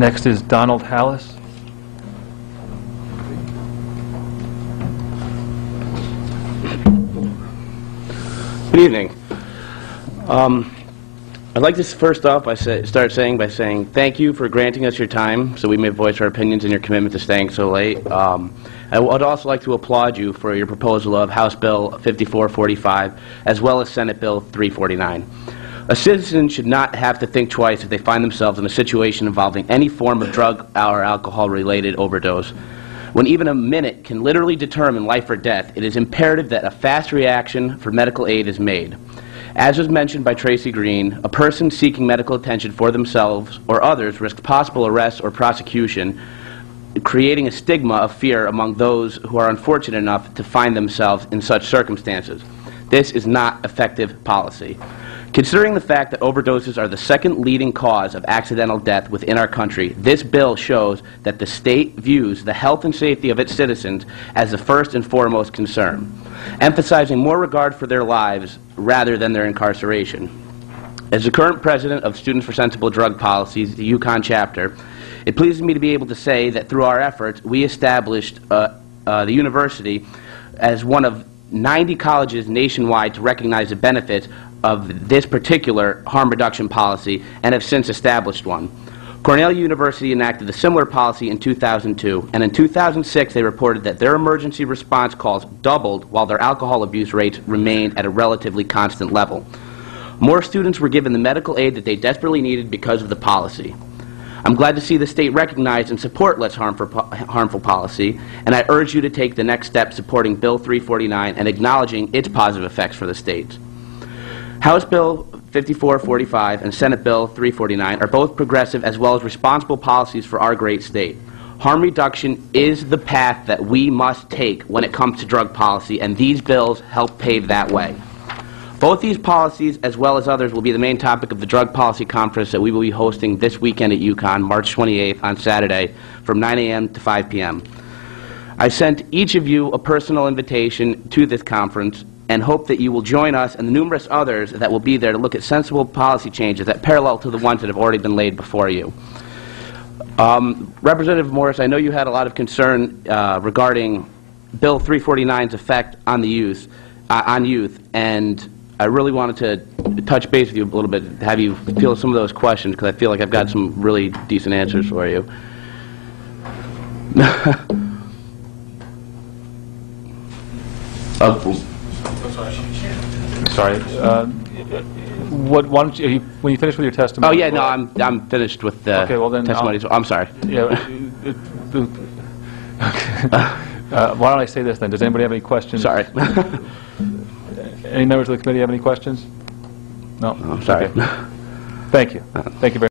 Next is Donald Hallis. Good evening. I'd like to first off start by saying thank you for granting us your time so we may voice our opinions and your commitment to staying so late. I would also like to applaud you for your proposal of House Bill 5445 as well as Senate Bill 349. A citizen should not have to think twice if they find themselves in a situation involving any form of drug or alcohol-related overdose. When even a minute can literally determine life or death, it is imperative that a fast reaction for medical aid is made. As was mentioned by Tracy Green, a person seeking medical attention for themselves or others risks possible arrest or prosecution, creating a stigma of fear among those who are unfortunate enough to find themselves in such circumstances. This is not effective policy. Considering the fact that overdoses are the second leading cause of accidental death within our country, this bill shows that the state views the health and safety of its citizens as the first and foremost concern, emphasizing more regard for their lives rather than their incarceration. As the current president of Students for Sensible Drug Policies, the Yukon chapter, it pleases me to be able to say that through our efforts, we established the university as one of 90 colleges nationwide to recognize the benefits of this particular harm reduction policy and have since established one. Cornell University enacted a similar policy in 2002, and in 2006 they reported that their emergency response calls doubled while their alcohol abuse rates remained at a relatively constant level. More students were given the medical aid that they desperately needed because of the policy. I'm glad to see the state recognize and support less harmful policy, and I urge you to take the next step supporting Bill 349 and acknowledging its positive effects for the state. House Bill 5445 and Senate Bill 349 are both progressive as well as responsible policies for our great state. Harm reduction is the path that we must take when it comes to drug policy, and these bills help pave that way. Both these policies, as well as others, will be the main topic of the Drug Policy Conference that we will be hosting this weekend at Yukon, March 28th on Saturday from 9 a.m. to 5 p.m. I sent each of you a personal invitation to this conference and hope that you will join us and the numerous others that will be there to look at sensible policy changes that parallel to the ones that have already been laid before you. Representative Morris, I know you had a lot of concern regarding Bill 349's effect on the youth, and I really wanted to touch base with you a little bit, have you field some of those questions, because I feel like I've got some really decent answers for you. Sorry. Why don't you, when you finish with your testimony? Oh yeah, no, I'm finished with the testimony. I'm sorry. Yeah. Why don't I say this then? Does anybody have any questions? Sorry. Any members of the committee have any questions? No. Oh, sorry. Okay. Thank you. Thank you very much.